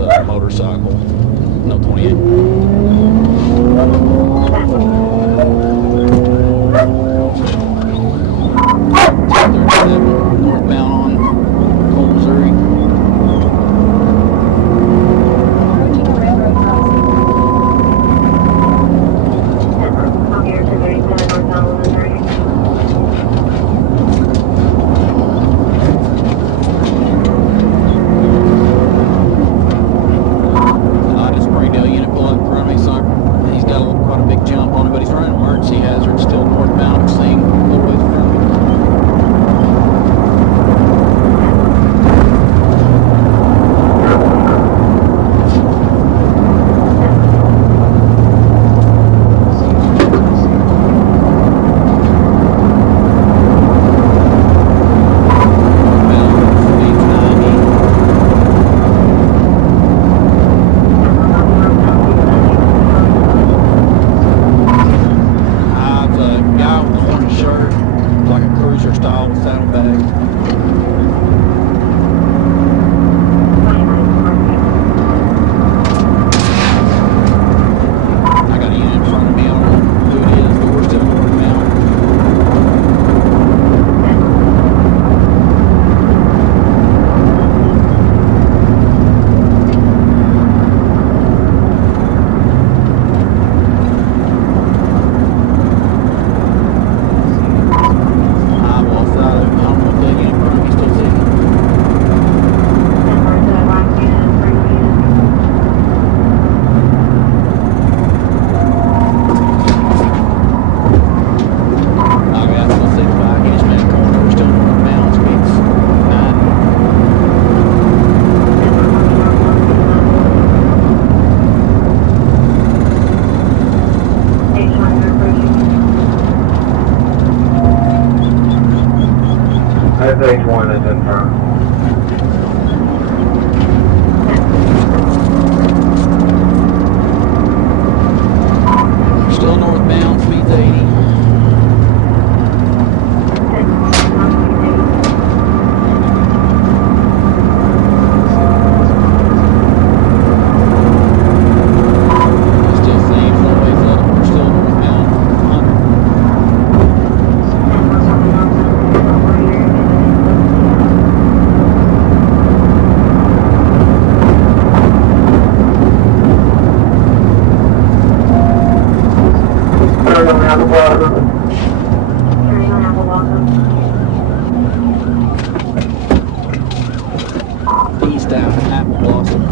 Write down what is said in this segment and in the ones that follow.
It's a motorcycle. No, 28. Northbound on Cold, Missouri. Quite a big jump on it, but he's running emergency hazard still northbound, seeing a little ways from me. Style with saddlebags. I got a unit in front of me. I don't know who it is, but we're still northbound. SH1 is in front. Still northbound, speed's 80. Still seeing full ways up. We're still northbound, 100. Eastbound, Apple Blossom.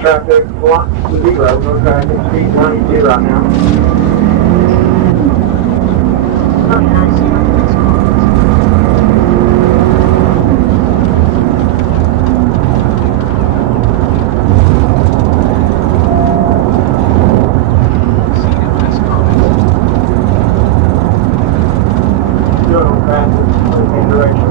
Traffic block 0, no traffic, speed 92 right now. No traffic, same direction.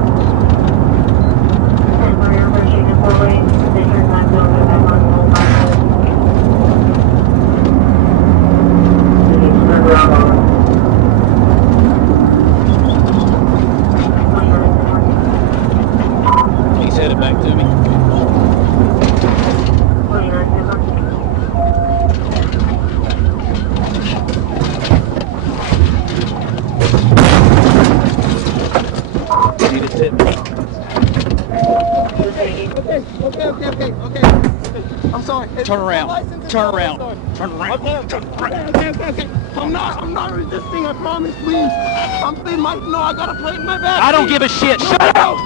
He's headed back to me. Need a tip. Okay. I'm sorry. Turn around. Turn around. Turn around. Okay. I'm not resisting, I promise, please. I'm saying no, I got a plate in my back. I don't give a shit. Shut up.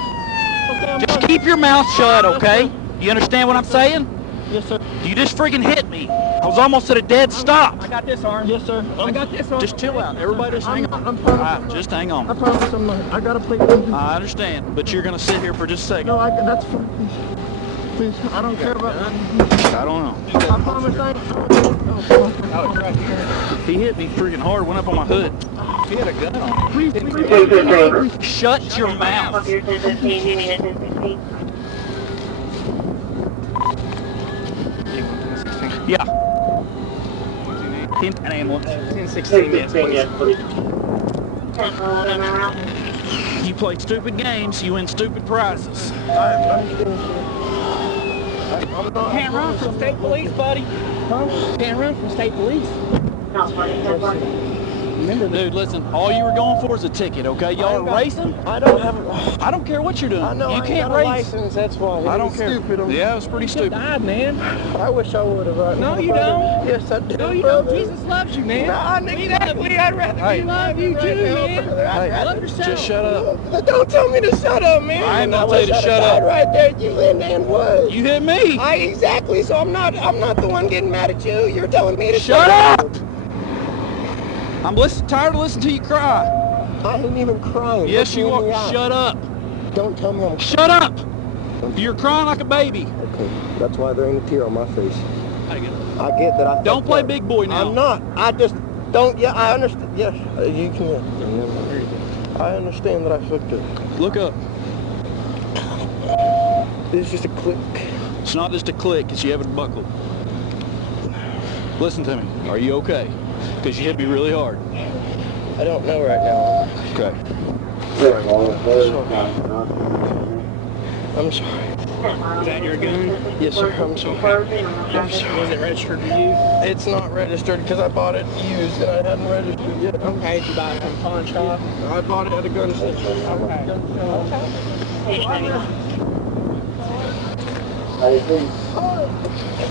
Okay, Just keep your mouth shut, okay? You understand what I'm saying? Yes, sir. You just friggin' hit me. I was almost at a dead stop. I got this arm. Yes, sir. I got this arm. Just chill out. Everybody just hang on. I'm promise. Alright, just hang on. I promise I'm not. I got a plate. I understand, but you're gonna sit here for just a second. No, that's fine. Please, I don't care about that. I don't know. I promise I ain't. Oh, it's right here. He hit me freaking hard, went up on my hood. He had a gun on him. Please, Shut your mouth. Yeah. An ambulance. 1016, yes, please. You play stupid games, you win stupid prizes. Can't run from state police, buddy. Can't run from state police. Remember, dude, listen, all you were going for is a ticket, okay? Y'all are racing? I don't have I don't care what you're doing. I know You I can't got a race. license, that's why. I don't care. Stupid. Yeah, it was pretty stupid. died, man. I wish I would have. No, you don't. Yes, I do. No, you brother. don't. Jesus loves you, man. Nah, exactly. I'd rather Hey. be love you right too, now, man. brother. I'd rather- Love yourself. Just shut up. Don't tell me to shut up, man. I ain't gonna tell you to wish I'd shut have died up. right there. You in and what? You hit me. Exactly. So I'm not the one getting mad at you. You're telling me to Shut up! I'm tired of listening to you cry. I ain't even crying. Yes, Look you me in the are. eye. Shut up. Don't tell me I'm. Shut up! You're crying like a baby. Okay. That's why there ain't a tear on my face. I get it. I get that. Don't play big boy now. I'm not. I just don't. Yeah, I understand. Yes, you can. I understand that I fucked up. Look up. It's just a click. It's not just a click, it's you have it buckled. Listen to me. Are you okay? Because you hit me really hard. I don't know right now. Okay. I'm sorry. Is that your gun? Yes, sir. I'm sorry. I'm sorry. Was it registered to you? It's not registered because I bought it used and I hadn't registered yet. Okay, did you buy it from a pawn shop? I bought it at a gun store. Okay.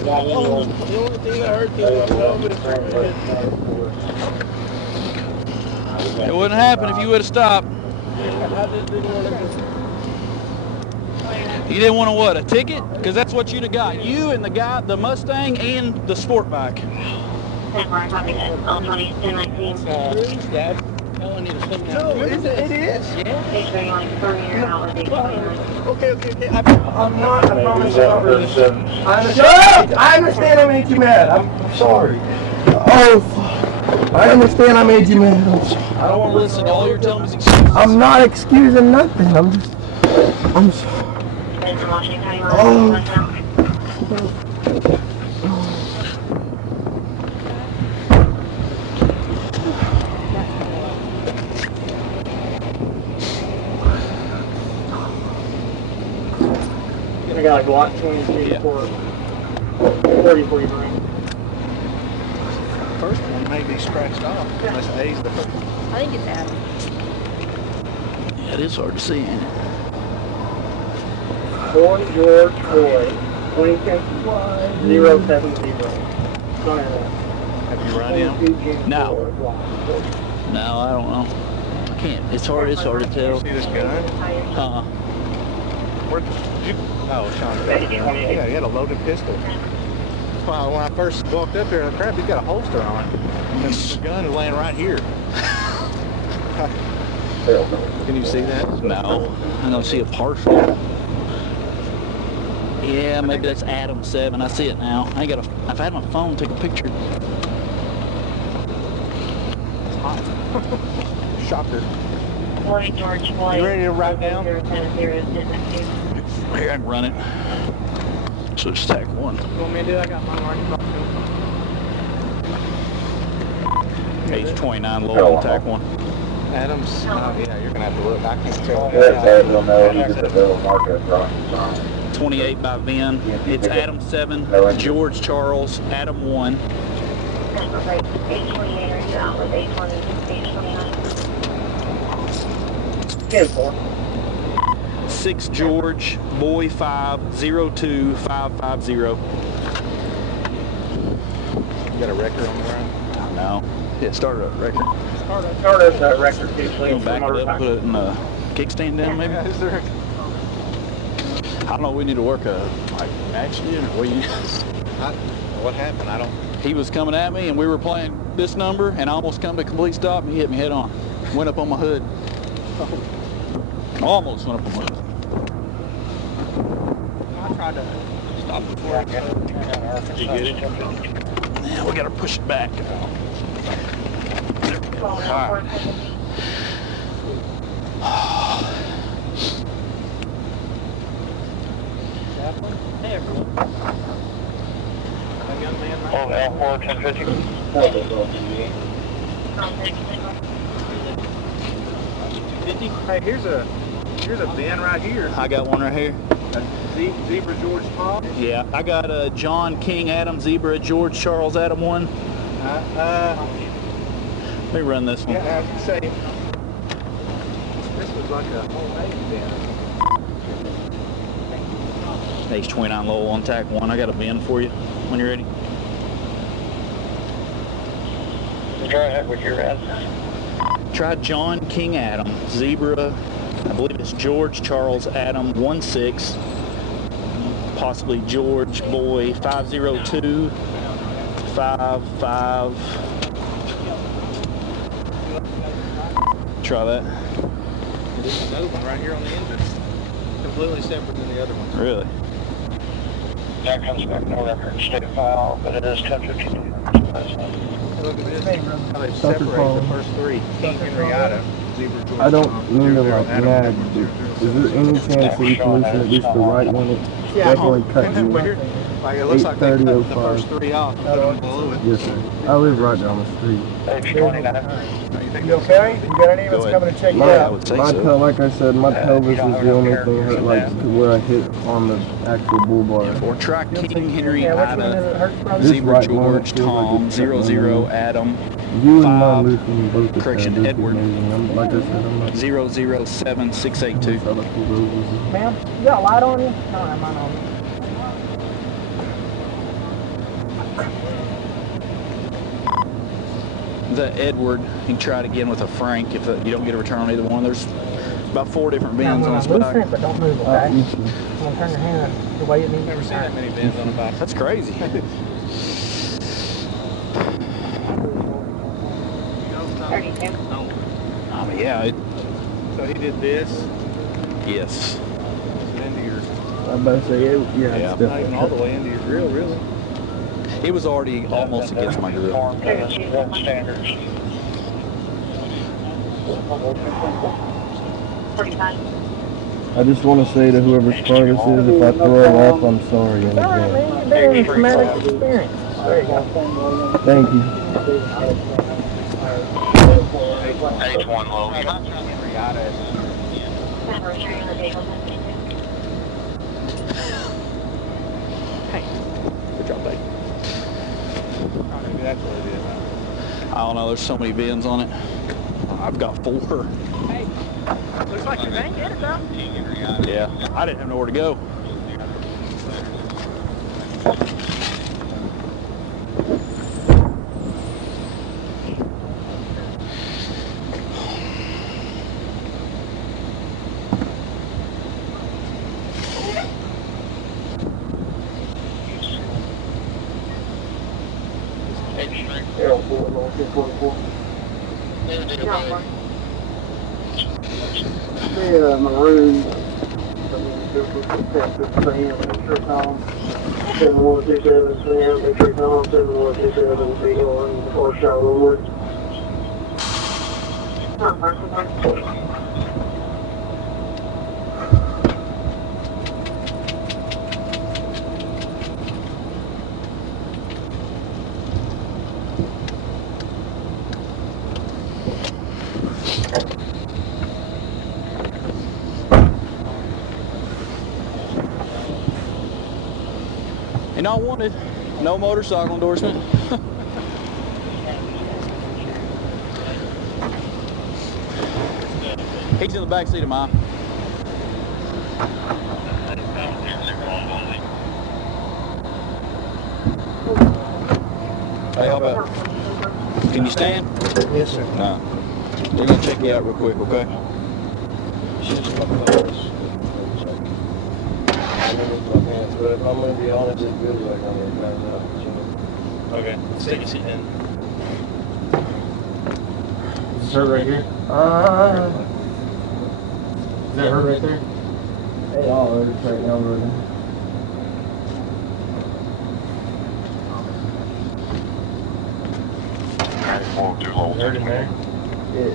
The only thing that hurt me was my velvet. It wouldn't happen if you would have stopped. I just didn't want to. You didn't want to what? A ticket? Because that's what you'd have got. You and the guy, the Mustang and the sport bike. Dad, telling you to put me No, out. it is. Yeah. Okay. I'm not. I promise you. I understand. I understand I made you mad. I'm sorry. Oh, I understand I made you mad. I'm sorry. I don't want to listen. All you're telling me is excuses. I'm not excusing nothing. I'm sorry. I got a Glock 23 for 30 for you, Brian. First one may be scratched off. Unless A's the first one. I think it's Adam. Yeah, it is hard to see, ain't it? Fort George Floyd, 26070. Sorry, Have you run him? No. No, I don't know. I can't. It's hard to tell. See this gun? Where did you? Oh, Sean. Yeah, he had a loaded pistol. That's why when I first walked up here, crap, he's got a holster on. And the gun is laying right here. Can you see that? No. I don't see a partial. Yeah, maybe that's Adam 7. I see it now. I've had my phone take a picture. It's hot. Shocker. Floyd George Floyd. You ready to write down? Here, I can run it. So it's tack 1. You want me to do it? I got mine already brought Page 29, low on tack 1. Adams. Oh, yeah, you're going to have to look. I can't tell. 28 by Vin. It's Adam 7, George Charles, Adam 1. 6 George, Boy 5, 02550. You got a record on the ground? No. Yeah, start a record. Start up that record, please. Go back it up, put it in a kickstand down, maybe? Is there? I don't know, we need to work a accident or what you... What happened? I don't. He was coming at me and we were playing this number and I almost come to a complete stop and he hit me head on. Went up on my hood. Almost went up on my hood. I tried to stop before I get it. You get it? Yeah, we gotta push it back. Alright. Hey everyone. That young man right there. L4 1050. Hey, here's a bin right here. I got one right here. Zebra George Tom. Yeah, I got a John King Adam Zebra George Charles Adam one. Let me run this one. Yeah, I was gonna say this was like a homemade bin. H29 Lowell on tack 1. I got a bin for you when you're ready. Go ahead with your ads. Try John King Adam Zebra. I believe it's George Charles Adam 16. Possibly George Boy 502 55. Try that. This is another one right here on the engine. Completely separate than the other one. Really? That comes back no record state file, but it is 1052. Look at this. How they separate the first three. King Henrietta, Zebra George I don't Tom, mean to 00 like Adam, nag, 00. is there any chance that we can listen at least the right one? It's definitely cut you. Like it looks like they cut the 8:30:05. first three off and put them below it. Yes, sir. I live right down the street. H29. You okay? You got any of us coming to check you I out? would say My so. like I said, my pelvis is the only thing hurt, like where I hit on the actual bull bar. Or try King Henry This Zebra right one George feels like Tom it's cut my 00 nose. Adam You and my 5, Lucian both have correction, said this is Edward. amazing. Like I said, I'm not 007682. other two roses. Ma'am, you got a light on you? No, I have mine on. The Edward, you can try it again with a Frank if you don't get a return on either one. There's about 4 different Now, bins I'm on gonna this loosen it, bike. but don't move, okay? Each one. I'm gonna turn your hand the way it needs to Never be seen that turned. many bins on a bike. That's crazy. I mean, yeah, So he did this yes. into your, I'm about to say, yeah, Yeah. it's not even definitely all the way into your grill, really. It was already almost against my grill. Formed as standards. 49. I just want to say to whoever's car this is, if I throw it off, I'm sorry in All right, advance. man, you're doing a traumatic experience. There you go. Thank you. H1 low. Good job, buddy. Maybe that's what it is. I don't know, there's so many bins on it. I've got 4. Looks like you ain't get it, though. Yeah, I didn't have nowhere to go. Maroon. 7127 4 shot onward. And not wanted. No motorcycle endorsement. He's in the back seat of mine. Hey, how about? Can you stand? Yes, sir. No. They're gonna check you out real quick, okay? But if I'm going to be honest, it feels like I'm going to pass out. Okay. Stick your seat in. Is this her right here? Is that her right there? Oh, it's right now, right there. Heard in there? Okay.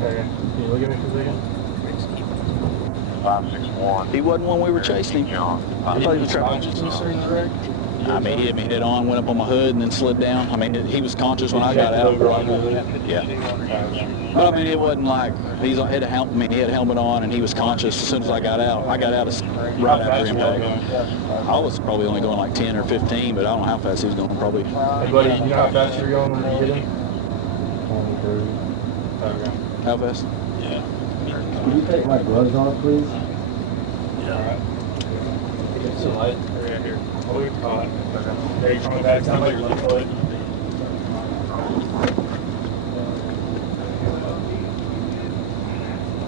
Can you look at me for a second? 561. He wasn't one we were chasing him. I thought he was trying. I mean, he hit me head on, went up on my hood, and then slid down. I mean, he was conscious when I got out. Yeah. But I mean, it wasn't like he had a helmet. I mean, he had a helmet on, and he was conscious as soon as I got out. I got out right after impact. I was probably only going like 10 or 15, but I don't know how fast he was going. Probably. Hey buddy, you know how fast you were going when you hit him? 23. Okay. How fast? Can you take my gloves off, please? Alright. It's a light. Here. Hold your caught. There you come back. Sound like you're left foot.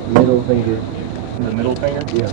Middle finger. The middle finger? Yeah.